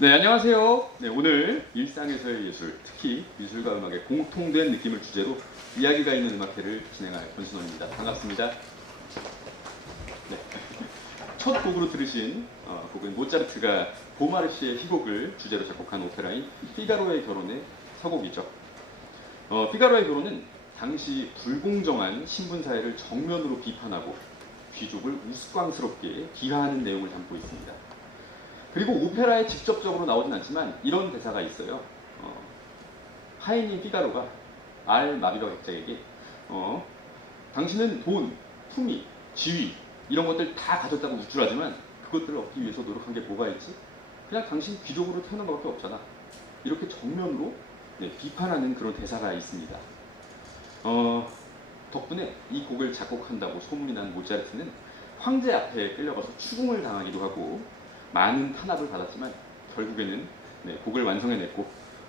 네, 안녕하세요. 네, 오늘 일상에서의 예술, 특히 미술과 음악의 공통된 느낌을 주제로 이야기가 있는 음악회를 진행할 권순원입니다. 반갑습니다. 네. 첫 곡으로 들으신 곡은 모차르트가 보마르시의 희곡을 주제로 작곡한 오페라인 피가로의 결혼의 서곡이죠. 피가로의 결혼은 당시 불공정한 신분사회를 정면으로 비판하고 귀족을 우스꽝스럽게 비하하는 내용을 담고 있습니다. 그리고 오페라에 직접적으로 나오진 않지만 이런 대사가 있어요. 하인인 피가로가 마비로 백작에게 당신은 돈, 품위, 지위 이런 것들 다 가졌다고 우쭐하지만 그것들을 얻기 위해서 노력한 게 뭐가 있지? 그냥 당신 귀족으로 태어난 것밖에 없잖아. 이렇게 정면으로 비판하는 그런 대사가 있습니다. 덕분에 이 곡을 작곡한다고 소문이 난 모차르트는 황제 앞에 끌려가서 추궁을 당하기도 하고 많은 탄압을 받았지만 결국에는 곡을 완성해냈고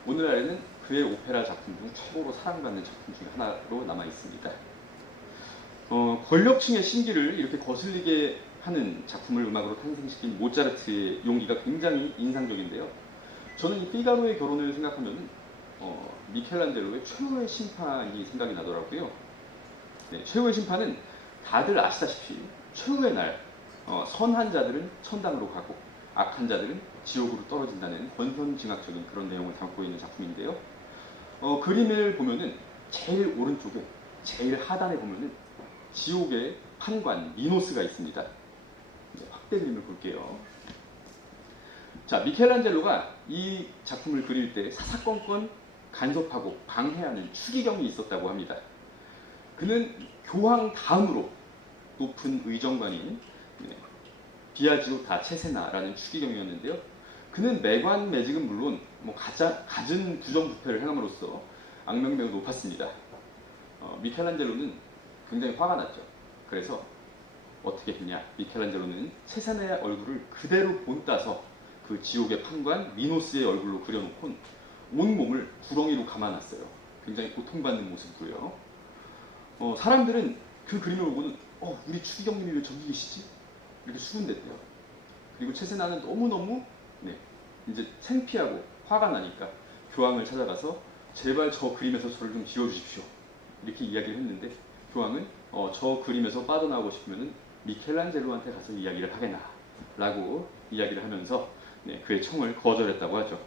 오늘날에는 그의 오페라 작품 중 최고로 사랑받는 작품 중 하나로 남아있습니다. 권력층의 심기를 이렇게 거슬리게 하는 작품을 음악으로 탄생시킨 모차르트의 용기가 굉장히 인상적인데요. 저는 이 피가로의 결혼을 생각하면 미켈란젤로의 최후의 심판이 생각이 나더라고요. 최후의 심판은 다들 아시다시피 최후의 날 선한 자들은 천당으로 가고 악한 자들은 지옥으로 떨어진다는 권선징악적인 그런 내용을 담고 있는 작품인데요. 그림을 보면은 제일 오른쪽에 제일 하단에 보면은 지옥의 판관 미노스가 있습니다. 확대 그림을 볼게요. 자, 미켈란젤로가 이 작품을 그릴 때 사사건건 간섭하고 방해하는 추기경이 있었다고 합니다. 그는 교황 다음으로 높은 의정관인 비아지오 다 체세나라는 추기경이었는데요. 그는 매관 매직은 물론 갖은 부정부패를 행함으로써 악명이 매우 높았습니다. 미켈란젤로는 굉장히 화가 났죠. 그래서 어떻게 했냐? 미켈란젤로는 체세나의 얼굴을 그대로 본따서 그 지옥의 판관 미노스의 얼굴로 그려놓곤 온몸을 구렁이로 감아놨어요. 굉장히 고통받는 모습으로요. 사람들은 그 그림을 보고는 우리 추기경님이 왜 저기 계시지? 이렇게 수군댔대요. 그리고 체세나는 너무너무 이제 창피하고 화가 나니까 교황을 찾아가서 제발 저 그림에서 저를 좀 지워주십시오. 이렇게 이야기를 했는데 교황은 저 그림에서 빠져나오고 싶으면 미켈란젤로한테 가서 이야기를 하게나 라고 이야기를 하면서 그의 청을 거절했다고 하죠.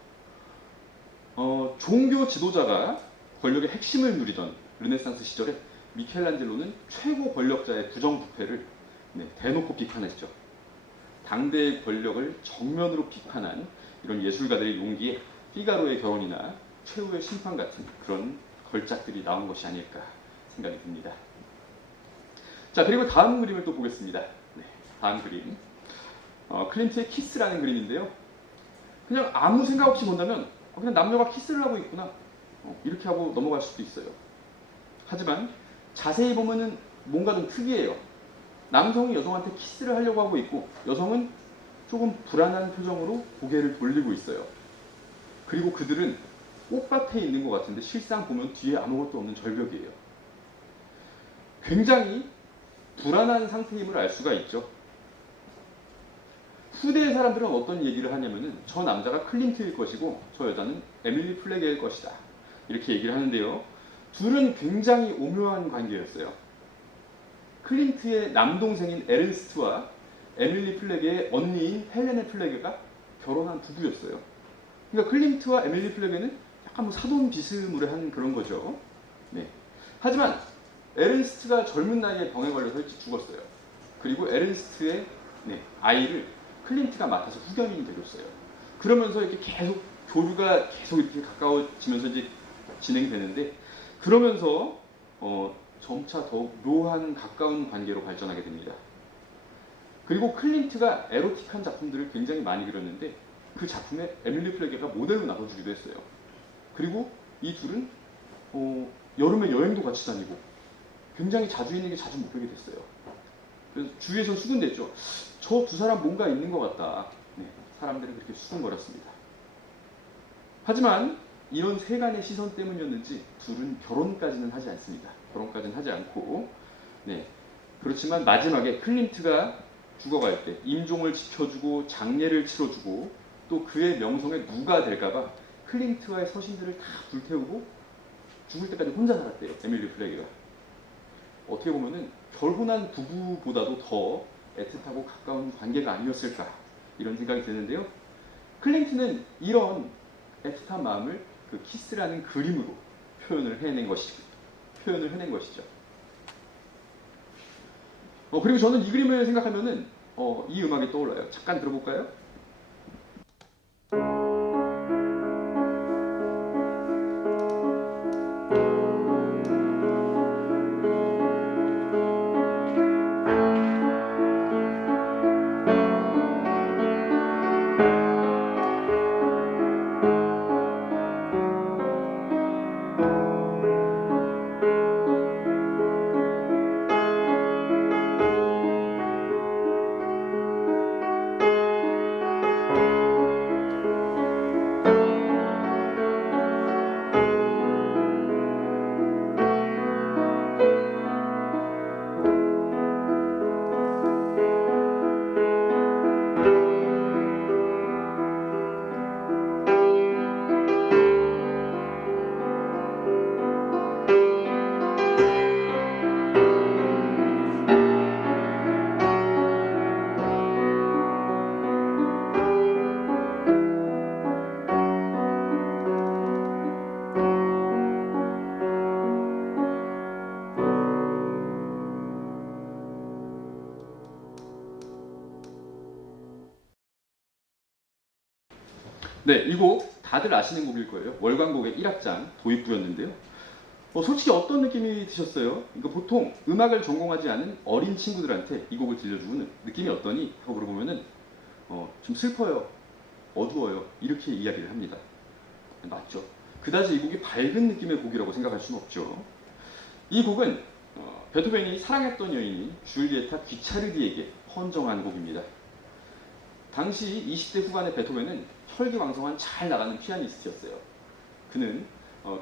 종교 지도자가 권력의 핵심을 누리던 르네상스 시절에 미켈란젤로는 최고 권력자의 부정부패를 대놓고 비판했죠. 당대의 권력을 정면으로 비판한 이런 예술가들의 용기에 피가로의 결혼이나 최후의 심판 같은 그런 걸작들이 나온 것이 아닐까 생각이 듭니다. 자, 그리고 다음 그림을 또 보겠습니다. 다음 그림. 클림트의 키스라는 그림인데요. 그냥 아무 생각 없이 본다면 그냥 남녀가 키스를 하고 있구나. 이렇게 하고 넘어갈 수도 있어요. 하지만 자세히 보면은 뭔가 좀 특이해요. 남성이 여성한테 키스를 하려고 하고 있고 여성은 조금 불안한 표정으로 고개를 돌리고 있어요. 그리고 그들은 꽃밭에 있는 것 같은데 실상 보면 뒤에 아무것도 없는 절벽이에요. 굉장히 불안한 상태임을 알 수가 있죠. 후대의 사람들은 어떤 얘기를 하냐면은 저 남자가 클린트일 것이고 저 여자는 에밀리 플래그일 것이다. 이렇게 얘기를 하는데요. 둘은 굉장히 오묘한 관계였어요. 클린트의 남동생인 에른스트와 에밀리 플래그의 언니인 헬레네 플래그가 결혼한 부부였어요. 그러니까 클린트와 에밀리 플래그는 약간 사돈 비스무리한 그런 거죠. 하지만 에른스트가 젊은 나이에 병에 걸려서 일찍 죽었어요. 그리고 에른스트의 아이를 클린트가 맡아서 후견인이 되었어요. 그러면서 이렇게 계속 교류가 계속 이렇게 가까워지면서 이제 진행이 되는데 그러면서 점차 더욱 묘한 가까운 관계로 발전하게 됩니다. 그리고 클린트가 에로틱한 작품들을 굉장히 많이 그렸는데 그 작품에 에밀리 플래그가 모델로 나서주기도 했어요. 그리고 이 둘은 여름에 여행도 같이 다니고 굉장히 자주 있는 게 자주 목격이 됐어요. 그래서 주위에서 수군댔죠. 저 두 사람 뭔가 있는 것 같다. 사람들은 그렇게 수군거렸습니다. 하지만 이런 세간의 시선 때문이었는지 둘은 결혼까지는 하지 않습니다. 결혼까지는 하지 않고 그렇지만 마지막에 클린트가 죽어갈 때 임종을 지켜주고 장례를 치러주고 또 그의 명성에 누가 될까봐 클린트와의 서신들을 다 불태우고 죽을 때까지 혼자 살았대요. 에밀리 플래그가. 어떻게 보면은 결혼한 부부보다도 더 애틋하고 가까운 관계가 아니었을까 이런 생각이 드는데요. 클린트는 이런 애틋한 마음을 그 키스라는 그림으로 표현을 해낸 것이죠. 그리고 저는 이 그림을 생각하면은 이 음악이 떠올라요. 잠깐 들어볼까요? 이 곡 다들 아시는 곡일 거예요. 월광곡의 1악장 도입부였는데요. 솔직히 어떤 느낌이 드셨어요? 이거 보통 음악을 전공하지 않은 어린 친구들한테 이 곡을 들려주는 느낌이 어떠니? 하고 물어보면은 좀 슬퍼요, 어두워요, 이렇게 이야기를 합니다. 맞죠? 그다지 이 곡이 밝은 느낌의 곡이라고 생각할 수는 없죠. 이 곡은 베토벤이 사랑했던 여인인 줄리에타 귀차르디에게 헌정한 곡입니다. 당시 20대 후반의 베토벤은 혈기왕성한 잘 나가는 피아니스트였어요. 그는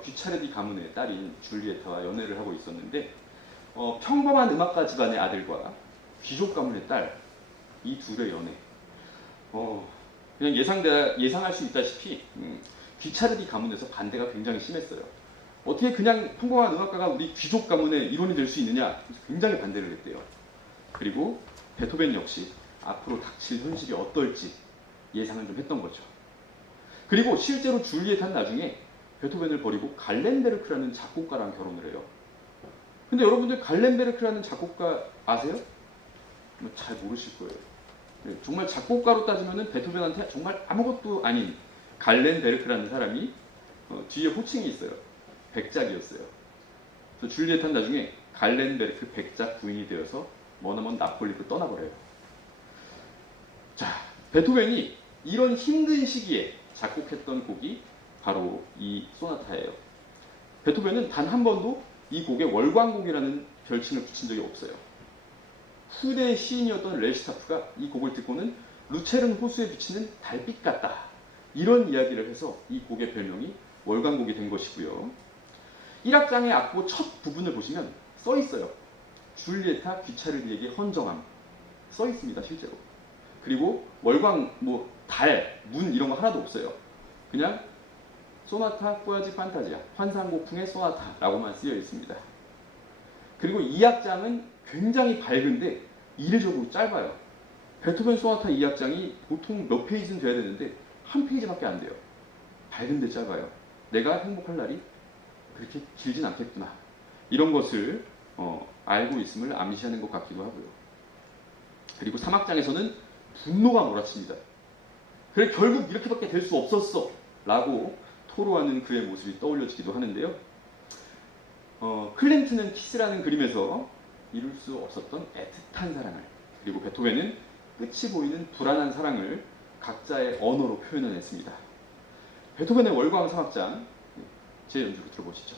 귀차르디 가문의 딸인 줄리에타와 연애를 하고 있었는데 평범한 음악가 집안의 아들과 귀족 가문의 딸, 이 둘의 연애. 그냥 예상할 수 있다시피 귀차르디 가문에서 반대가 굉장히 심했어요. 어떻게 그냥 평범한 음악가가 우리 귀족 가문의 일원이 될 수 있느냐? 굉장히 반대를 했대요. 그리고 베토벤 역시 앞으로 닥칠 현실이 어떨지 예상을 좀 했던 거죠. 그리고 실제로 줄리에타는 나중에 베토벤을 버리고 갈렌베르크라는 작곡가랑 결혼을 해요. 근데 여러분들 갈렌베르크라는 작곡가 아세요? 잘 모르실 거예요. 정말 작곡가로 따지면 베토벤한테 정말 아무것도 아닌 갈렌베르크라는 사람이 뒤에 호칭이 있어요. 백작이었어요. 그래서 줄리에타는 나중에 갈렌베르크 백작 부인이 되어서 머나먼 나폴리로 떠나버려요. 자, 베토벤이 이런 힘든 시기에 작곡했던 곡이 바로 이 소나타예요. 베토벤은 단 한 번도 이 곡에 월광곡이라는 별칭을 붙인 적이 없어요. 후대 시인이었던 레시타프가 이 곡을 듣고는 루체른 호수에 비치는 달빛 같다, 이런 이야기를 해서 이 곡의 별명이 월광곡이 된 것이고요. 1악장의 악보 첫 부분을 보시면 써 있어요. 줄리에타 귀차르디에게 헌정함, 써 있습니다, 실제로. 그리고 월광, 달, 문 이런 거 하나도 없어요. 그냥 소나타 꾸아지 판타지아, 환상곡풍의 소나타라고만 쓰여 있습니다. 그리고 2악장은 굉장히 밝은데 이례적으로 짧아요. 베토벤 소나타 2악장이 보통 몇 페이지는 돼야 되는데 한 페이지밖에 안 돼요. 밝은데 짧아요. 내가 행복할 날이 그렇게 길진 않겠구나, 이런 것을 알고 있음을 암시하는 것 같기도 하고요. 그리고 3악장에서는 분노가 몰아칩니다. 그래, 결국 이렇게밖에 될 수 없었어 라고 토로하는 그의 모습이 떠올려지기도 하는데요. 클림트는 키스라는 그림에서 이룰 수 없었던 애틋한 사랑을, 그리고 베토벤은 끝이 보이는 불안한 사랑을 각자의 언어로 표현해냈습니다. 베토벤의 월광 3악장, 제 연주로 들어보시죠.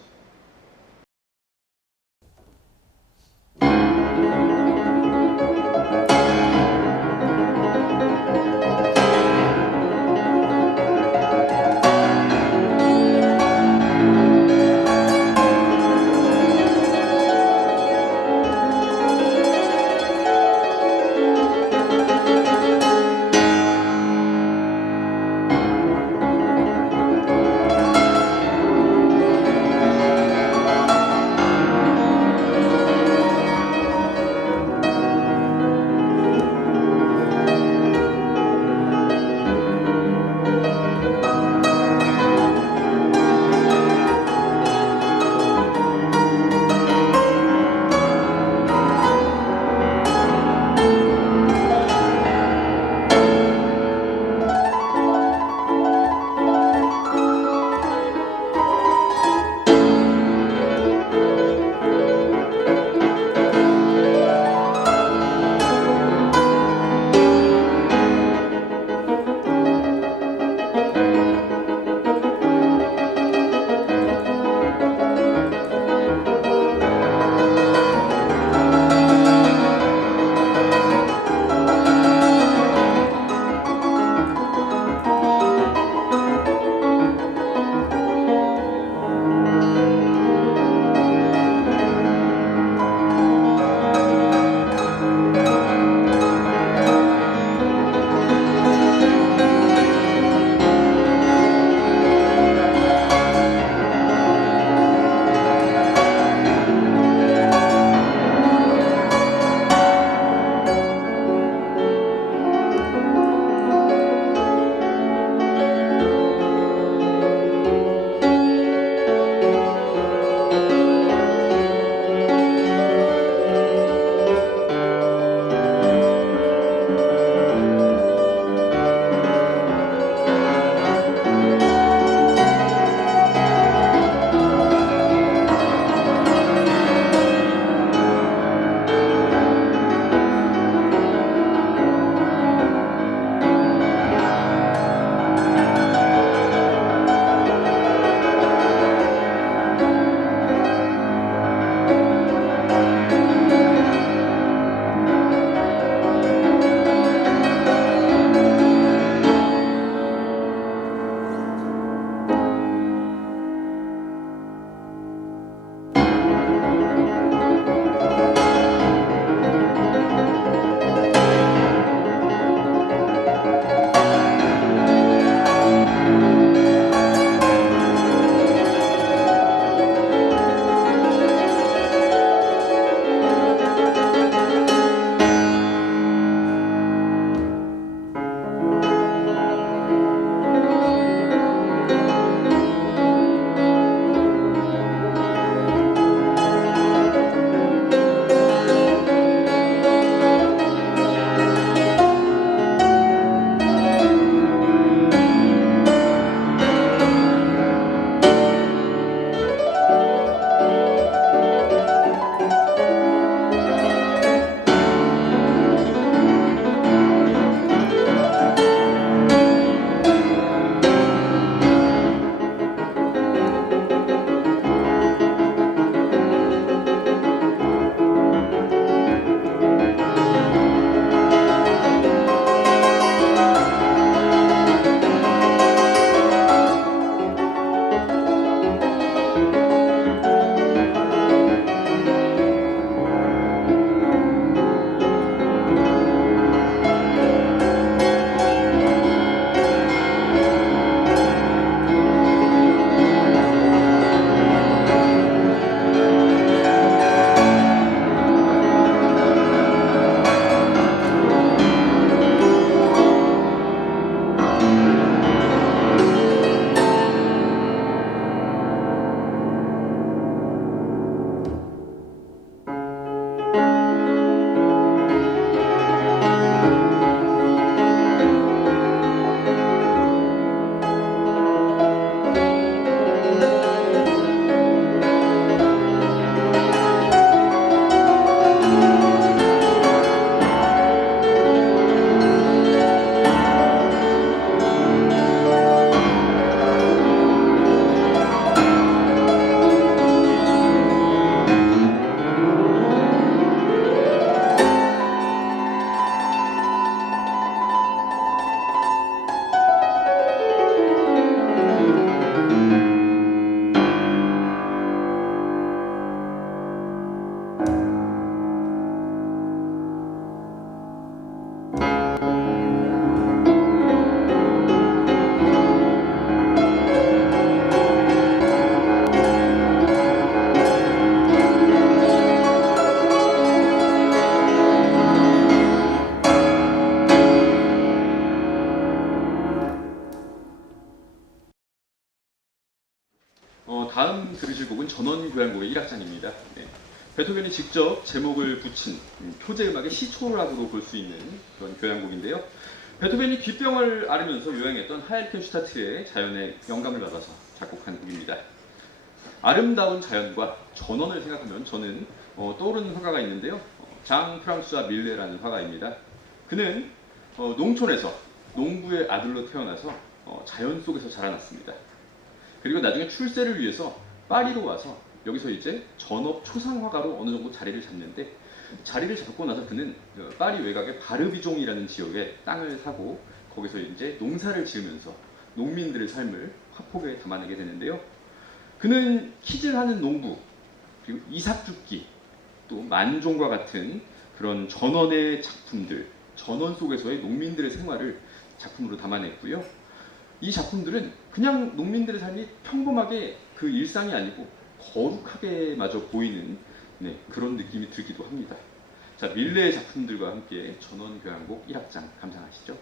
다음 들으실 곡은 전원교향곡의 1악장입니다. 네. 베토벤이 직접 제목을 붙인 표제 음악의 시초라고도 볼 수 있는 그런 교향곡인데요. 베토벤이 귓병을 앓으면서 유행했던 하이켄 슈타트의 자연의 영감을 받아서 작곡한 곡입니다. 아름다운 자연과 전원을 생각하면 저는 떠오르는 화가가 있는데요. 장 프랑수아 밀레라는 화가입니다. 그는 농촌에서 농부의 아들로 태어나서 자연 속에서 자라났습니다. 그리고 나중에 출세를 위해서 파리로 와서 여기서 이제 전업 초상화가로 어느 정도 자리를 잡는데, 자리를 잡고 나서 그는 파리 외곽의 바르비종이라는 지역에 땅을 사고 거기서 이제 농사를 지으면서 농민들의 삶을 화폭에 담아내게 되는데요. 그는 키질하는 농부, 그리고 이삭죽기, 또 만종과 같은 그런 전원의 작품들, 전원 속에서의 농민들의 생활을 작품으로 담아냈고요. 이 작품들은 그냥 농민들의 삶이 평범하게 그 일상이 아니고 거룩하게 마저 보이는 그런 느낌이 들기도 합니다. 자, 밀레의 작품들과 함께 전원교향곡 1악장 감상하시죠.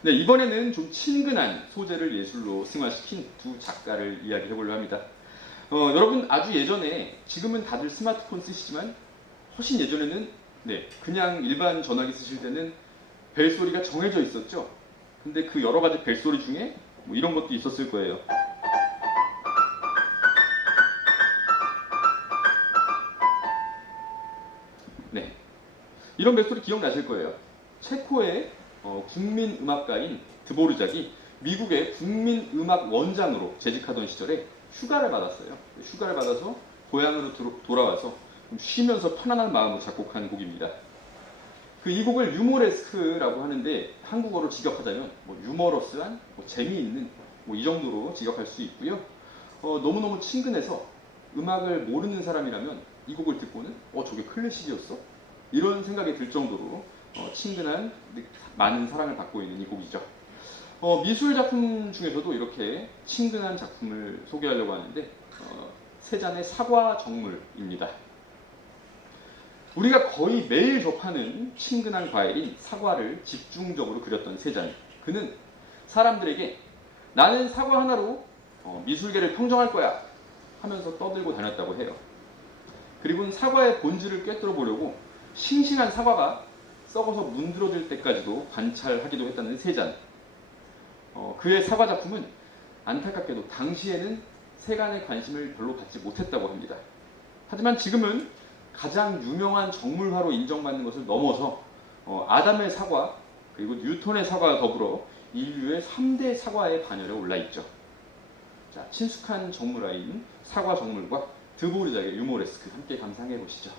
네, 이번에는 좀 친근한 소재를 예술로 승화시킨 두 작가를 이야기해 보려고 합니다. 여러분 아주 예전에, 지금은 다들 스마트폰 쓰시지만 훨씬 예전에는 그냥 일반 전화기 쓰실 때는 벨소리가 정해져 있었죠. 근데 그 여러 가지 벨소리 중에 뭐 이런 것도 있었을 거예요. 네, 이런 벨소리 기억나실 거예요. 체코의 국민 음악가인 드보르작이 미국의 국민 음악 원장으로 재직하던 시절에 휴가를 받았어요. 휴가를 받아서 고향으로 돌아와서 좀 쉬면서 편안한 마음으로 작곡한 곡입니다. 이 곡을 유머레스크라고 하는데 한국어로 직역하자면 뭐 유머러스한, 뭐 재미있는, 뭐 이 정도로 직역할 수 있고요. 너무너무 친근해서 음악을 모르는 사람이라면 이 곡을 듣고는 저게 클래식이었어? 이런 생각이 들 정도로 친근한, 많은 사랑을 받고 있는 이 곡이죠. 미술 작품 중에서도 이렇게 친근한 작품을 소개하려고 하는데 세잔의 사과 정물입니다. 우리가 거의 매일 접하는 친근한 과일인 사과를 집중적으로 그렸던 세잔. 그는 사람들에게 나는 사과 하나로 미술계를 평정할 거야 하면서 떠들고 다녔다고 해요. 그리고는 사과의 본질을 꿰뚫어 보려고 싱싱한 사과가 썩어서 문드러질 때까지도 관찰하기도 했다는 세잔. 그의 사과 작품은 안타깝게도 당시에는 세간의 관심을 별로 받지 못했다고 합니다. 하지만 지금은 가장 유명한 정물화로 인정받는 것을 넘어서 아담의 사과 그리고 뉴턴의 사과와 더불어 인류의 3대 사과의 반열에 올라있죠. 자, 친숙한 정물화인 사과 정물과 드보르작의 유모레스크 함께 감상해 보시죠.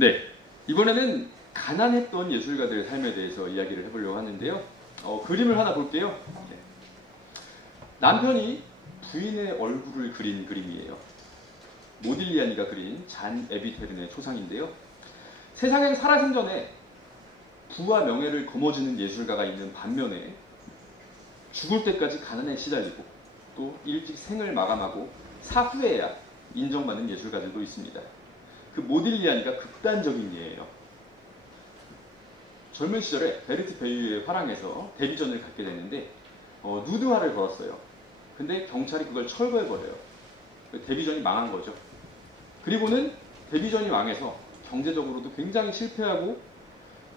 네, 이번에는 가난했던 예술가들의 삶에 대해서 이야기를 해보려고 하는데요. 그림을 하나 볼게요. 네. 남편이 부인의 얼굴을 그린 그림이에요. 모딜리아니가 그린 잔 에비테른의 초상인데요. 세상엔 살아생전에 부와 명예를 거머쥐는 예술가가 있는 반면에 죽을 때까지 가난에 시달리고 또 일찍 생을 마감하고 사후에야 인정받는 예술가들도 있습니다. 그 모딜리아니가 극단적인 예예요. 젊은 시절에 베르트 베이유의 화랑에서 데뷔전을 갖게 되는데 누드화를 걸었어요. 근데 경찰이 그걸 철거해버려요. 데뷔전이 망한 거죠. 그리고는 데뷔전이 망해서 경제적으로도 굉장히 실패하고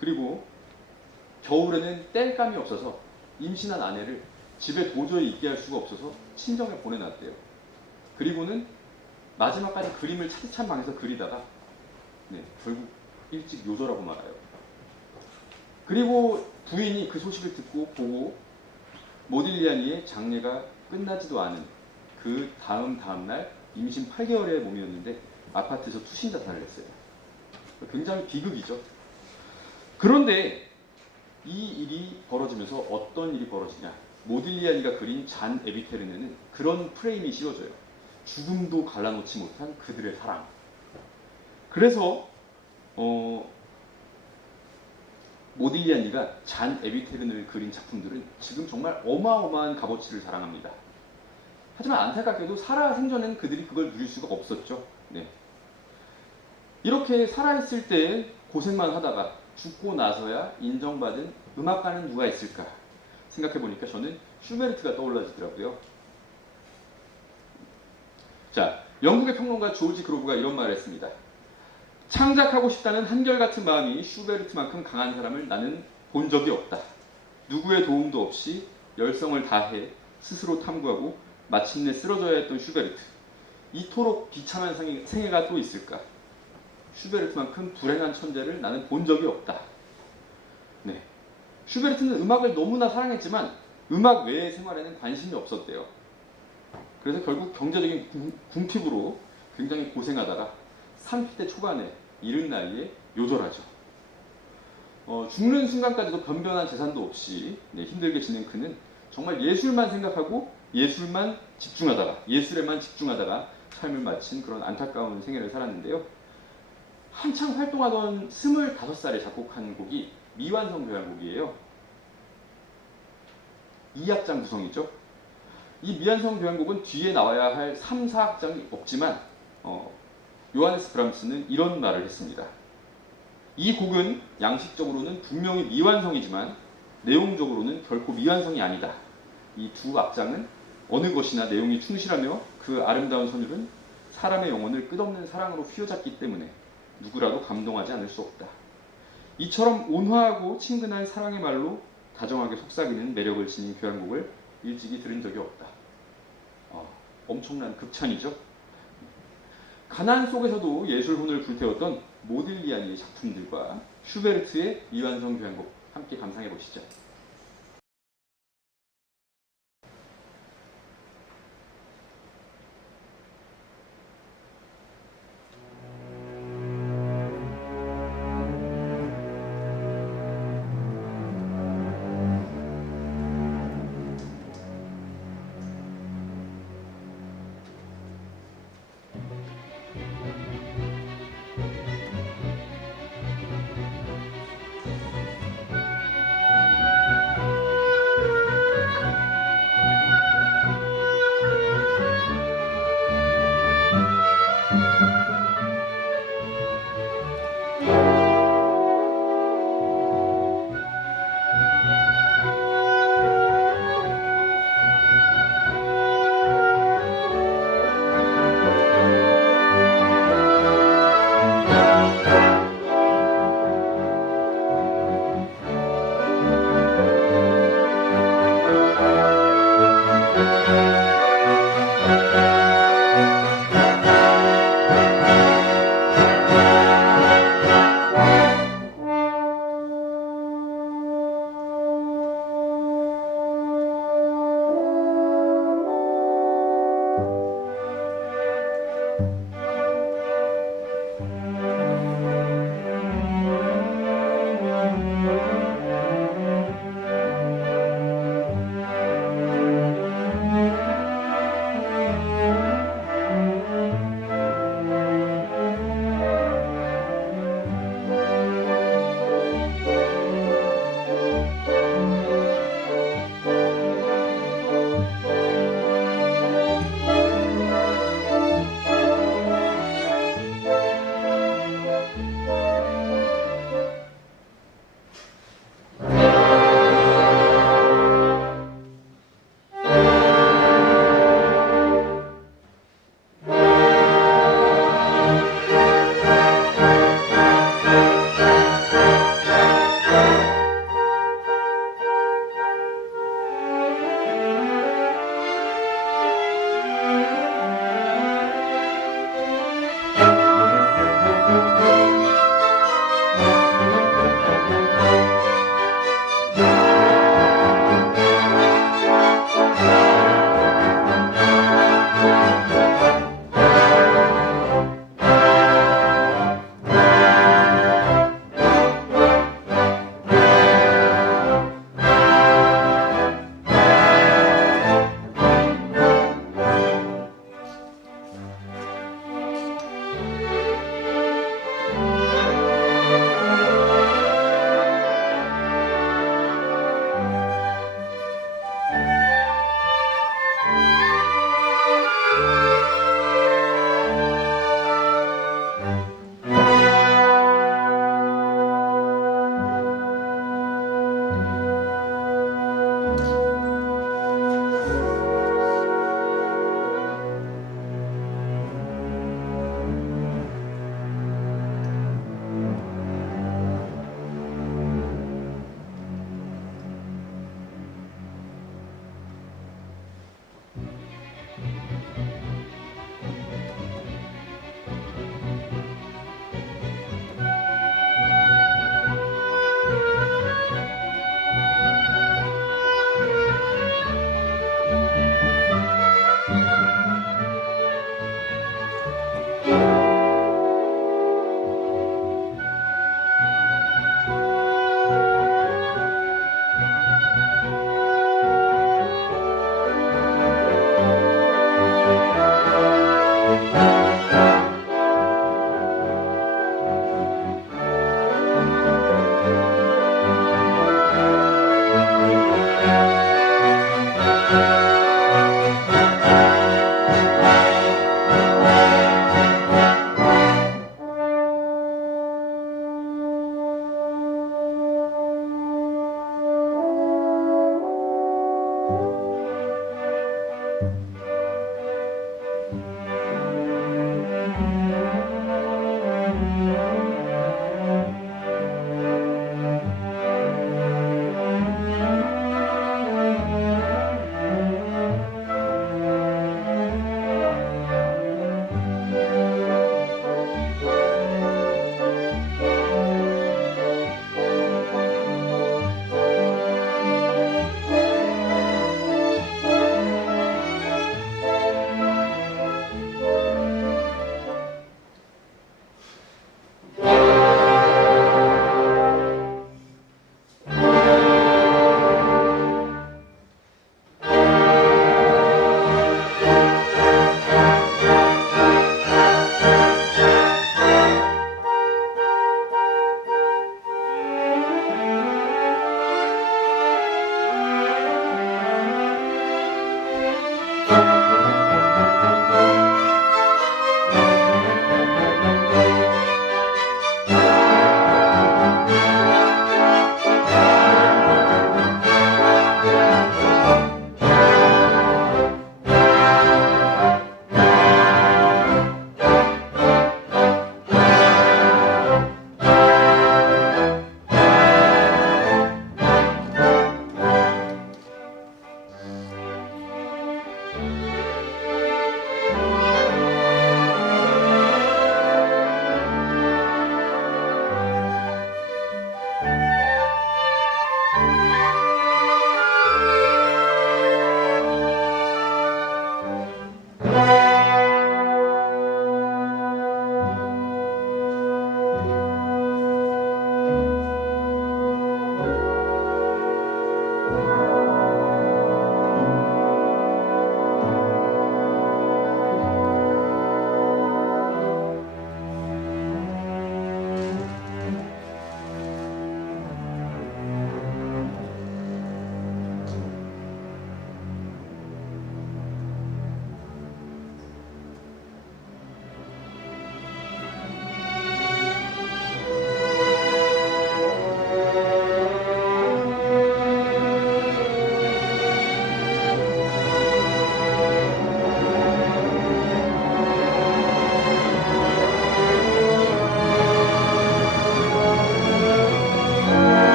그리고 겨울에는 땔감이 없어서 임신한 아내를 집에 도저히 있게 할 수가 없어서 친정에 보내놨대요. 그리고는 마지막까지 그림을 차디찬 방에서 그리다가 결국 일찍 요절하고 말아요. 그리고 부인이 그 소식을 듣고 보고 모딜리아니의 장례가 끝나지도 않은 그 다음 날 임신 8개월의 몸이었는데 아파트에서 투신 자살을 했어요. 굉장히 비극이죠. 그런데 이 일이 벌어지면서 어떤 일이 벌어지냐. 모딜리아니가 그린 잔 에비테른에는 그런 프레임이 씌워져요. 죽음도 갈라놓지 못한 그들의 사랑. 그래서 모딜리아니가 잔 에비테른을 그린 작품들은 지금 정말 어마어마한 값어치를 자랑합니다. 하지만 안타깝게도 살아생전에는 그들이 그걸 누릴 수가 없었죠. 네. 이렇게 살아있을 때 고생만 하다가 죽고 나서야 인정받은 음악가는 누가 있을까 생각해보니까 저는 슈베르트가 떠올라지더라고요. 자, 영국의 평론가 조지 그로브가 이런 말을 했습니다. 창작하고 싶다는 한결같은 마음이 슈베르트만큼 강한 사람을 나는 본 적이 없다. 누구의 도움도 없이 열성을 다해 스스로 탐구하고 마침내 쓰러져야 했던 슈베르트. 이토록 비참한 생애가 또 있을까? 슈베르트만큼 불행한 천재를 나는 본 적이 없다. 네. 슈베르트는 음악을 너무나 사랑했지만 음악 외의 생활에는 관심이 없었대요. 그래서 결국 경제적인 궁핍으로 굉장히 고생하다가 30대 초반에 이른 나이에 요절하죠. 죽는 순간까지도 변변한 재산도 없이 힘들게 지낸 그는 정말 예술만 생각하고 예술에만 집중하다가 삶을 마친 그런 안타까운 생애를 살았는데요. 한창 활동하던 25살에 작곡한 곡이 미완성 교향곡이에요. 2악장 구성이죠. 이 미완성 교향곡은 뒤에 나와야 할 3, 4악장이 없지만 요하네스 브람스는 이런 말을 했습니다. 이 곡은 양식적으로는 분명히 미완성이지만 내용적으로는 결코 미완성이 아니다. 이 두 악장은 어느 것이나 내용이 충실하며 그 아름다운 선율은 사람의 영혼을 끝없는 사랑으로 휘어잡기 때문에 누구라도 감동하지 않을 수 없다. 이처럼 온화하고 친근한 사랑의 말로 다정하게 속삭이는 매력을 지닌 교향곡을 일찍이 들은 적이 없다. 엄청난 극찬이죠. 가난 속에서도 예술혼을 불태웠던 모딜리아니의 작품들과 슈베르트의 미완성 교향곡 함께 감상해 보시죠.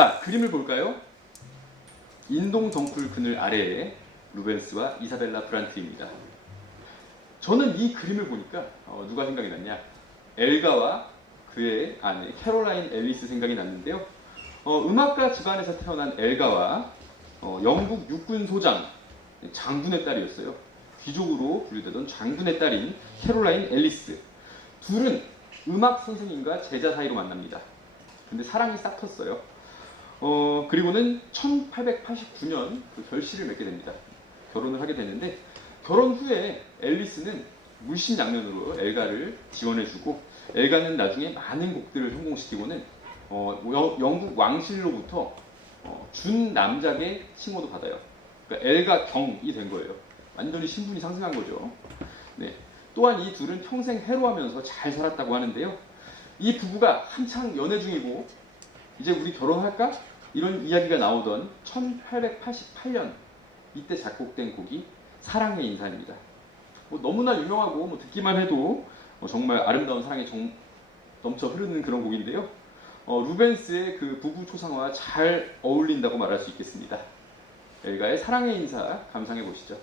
자, 그림을 볼까요? 인동 덩쿨 그늘 아래에 루벤스와 이사벨라 브란트입니다. 저는 이 그림을 보니까 누가 생각이 났냐? 엘가와 그의 아내 캐롤라인 앨리스 생각이 났는데요. 음악가 집안에서 태어난 엘가와 영국 육군 소장 장군의 딸이었어요. 귀족으로 분류되던 장군의 딸인 캐롤라인 앨리스. 둘은 음악 선생님과 제자 사이로 만납니다. 근데 사랑이 싹 텄어요. 그리고는 1889년 그 결실을 맺게 됩니다. 결혼을 하게 되는데 결혼 후에 앨리스는 물심양면으로 엘가를 지원해주고 엘가는 나중에 많은 곡들을 성공시키고는 영국 왕실로부터 준 남작의 칭호도 받아요. 그러니까 엘가 경이 된 거예요. 완전히 신분이 상승한 거죠. 네. 또한 이 둘은 평생 해로하면서 잘 살았다고 하는데요. 이 부부가 한창 연애 중이고 이제 우리 결혼할까? 이런 이야기가 나오던 1888년 이때 작곡된 곡이 사랑의 인사입니다. 너무나 유명하고 듣기만 해도 정말 아름다운 사랑이 넘쳐 흐르는 그런 곡인데요. 루벤스의 그 부부 초상화와 잘 어울린다고 말할 수 있겠습니다. 엘가의 사랑의 인사 감상해 보시죠.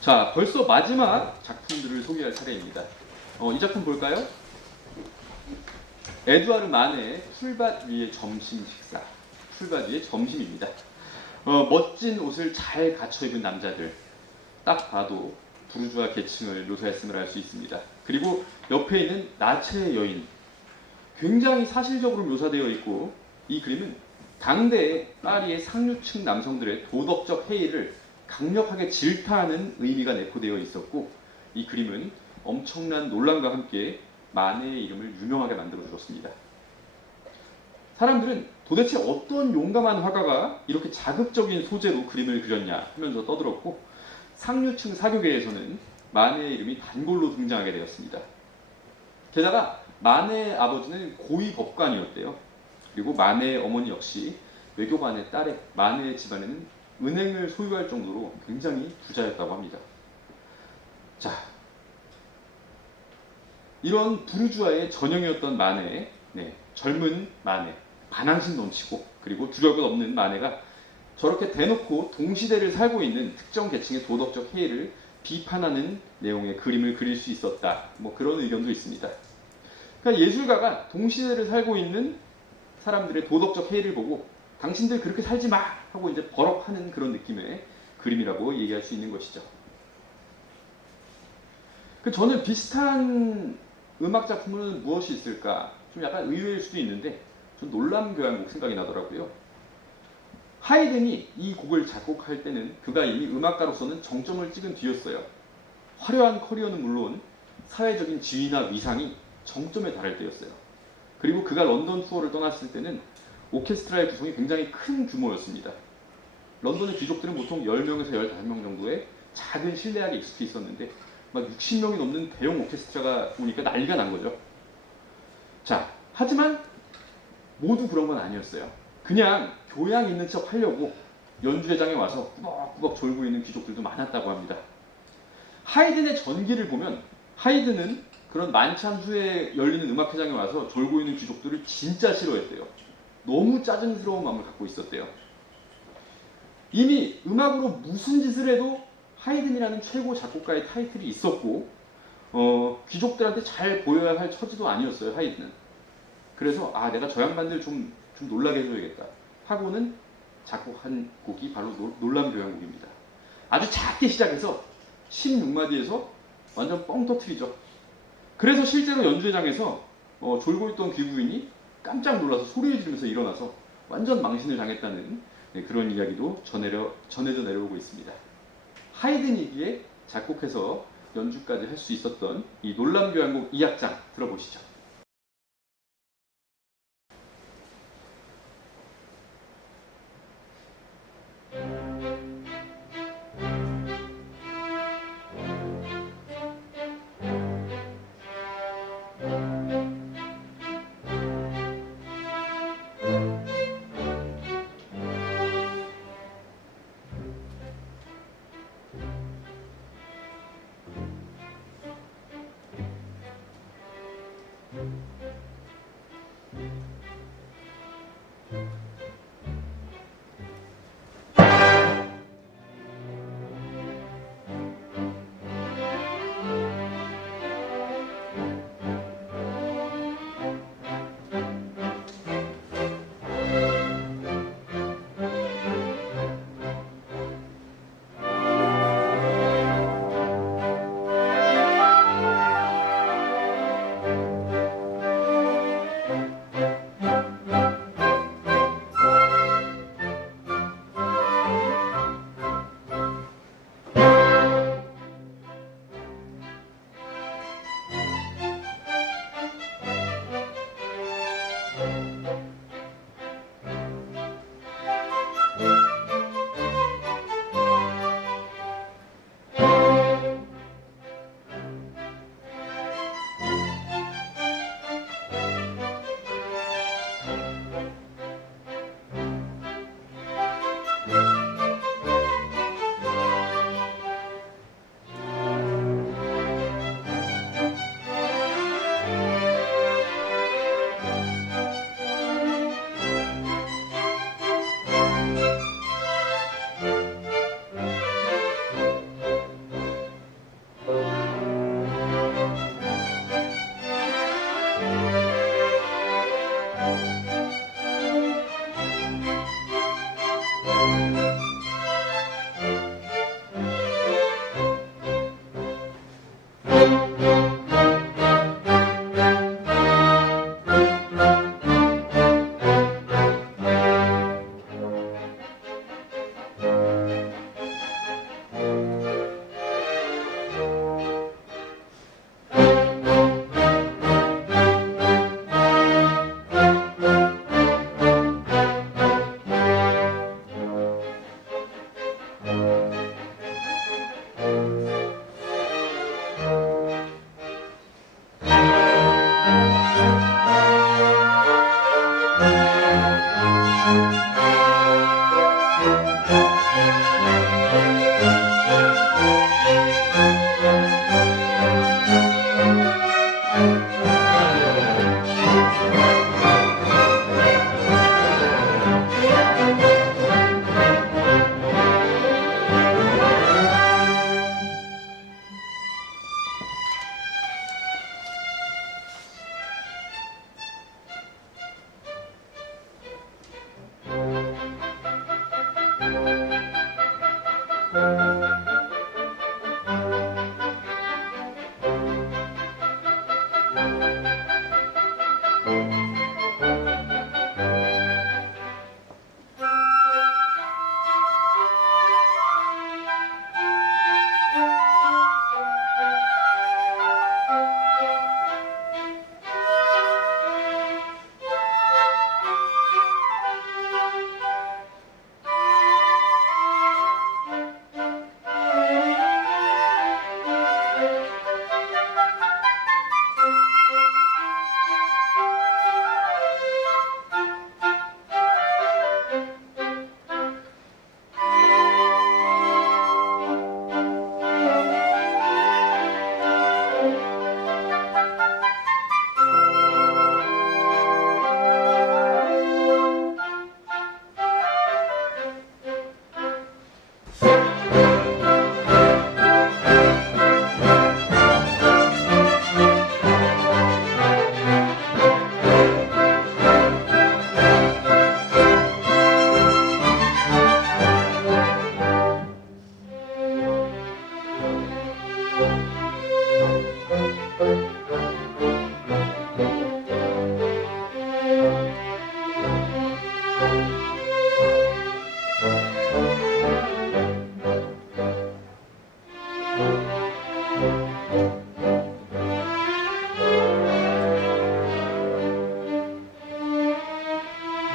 자, 벌써 마지막 작품들을 소개할 차례입니다. 이 작품 볼까요? 에두아르 만의 풀밭 위의 점심 식사. 풀밭 위의 점심입니다. 멋진 옷을 잘 갖춰 입은 남자들. 딱 봐도 부르주아 계층을 묘사했음을 알 수 있습니다. 그리고 옆에 있는 나체의 여인. 굉장히 사실적으로 묘사되어 있고 이 그림은 당대의 파리의 상류층 남성들의 도덕적 해이를 강력하게 질타하는 의미가 내포되어 있었고 이 그림은 엄청난 논란과 함께 만의 이름을 유명하게 만들어 주었습니다. 사람들은 도대체 어떤 용감한 화가가 이렇게 자극적인 소재로 그림을 그렸냐 하면서 떠들었고, 상류층 사교계에서는 마네의 이름이 단골로 등장하게 되었습니다. 게다가 마네의 아버지는 고위 법관이었대요. 그리고 마네의 어머니 역시 외교관의 딸에 마네의 집안에는 은행을 소유할 정도로 굉장히 부자였다고 합니다. 자, 이런 부르주아의 전형이었던 마네, 젊은 마네, 반항심 넘치고 그리고 두려움 없는 마네가 저렇게 대놓고 동시대를 살고 있는 특정 계층의 도덕적 해이를 비판하는 내용의 그림을 그릴 수 있었다. 뭐 그런 의견도 있습니다. 그러니까 예술가가 동시대를 살고 있는 사람들의 도덕적 해이를 보고 당신들 그렇게 살지 마! 하고 이제 버럭하는 그런 느낌의 그림이라고 얘기할 수 있는 것이죠. 저는 비슷한 음악 작품은 무엇이 있을까? 좀 약간 의외일 수도 있는데 전 놀람교향곡 생각이 나더라고요. 하이든이 이 곡을 작곡할 때는 그가 이미 음악가로서는 정점을 찍은 뒤였어요. 화려한 커리어는 물론 사회적인 지위나 위상이 정점에 달할 때였어요. 그리고 그가 런던 투어를 떠났을 때는 오케스트라의 구성이 굉장히 큰 규모였습니다. 런던의 귀족들은 보통 10명에서 15명 정도의 작은 실내악에 익숙해 있었는데 막 60명이 넘는 대형 오케스트라가 오니까 난리가 난 거죠. 자, 하지만 모두 그런 건 아니었어요. 그냥 교양 있는 척 하려고 연주회장에 와서 꾸벅꾸벅 졸고 있는 귀족들도 많았다고 합니다. 하이든의 전기를 보면 하이든은 그런 만찬 후에 열리는 음악회장에 와서 졸고 있는 귀족들을 진짜 싫어했대요. 너무 짜증스러운 마음을 갖고 있었대요. 이미 음악으로 무슨 짓을 해도 하이든이라는 최고 작곡가의 타이틀이 있었고 귀족들한테 잘 보여야 할 처지도 아니었어요. 하이든은. 그래서 내가 저 양반들 좀 놀라게 해줘야겠다 하고는 작곡한 곡이 바로 놀람교향곡입니다. 아주 작게 시작해서 16마디에서 완전 뻥 터트리죠. 그래서 실제로 연주회장에서 졸고 있던 귀부인이 깜짝 놀라서 소리를 지르면서 일어나서 완전 망신을 당했다는 그런 이야기도 전해져 내려오고 있습니다. 하이든이기에 작곡해서 연주까지 할 수 있었던 이 놀람교향곡 2악장 들어보시죠.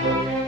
네.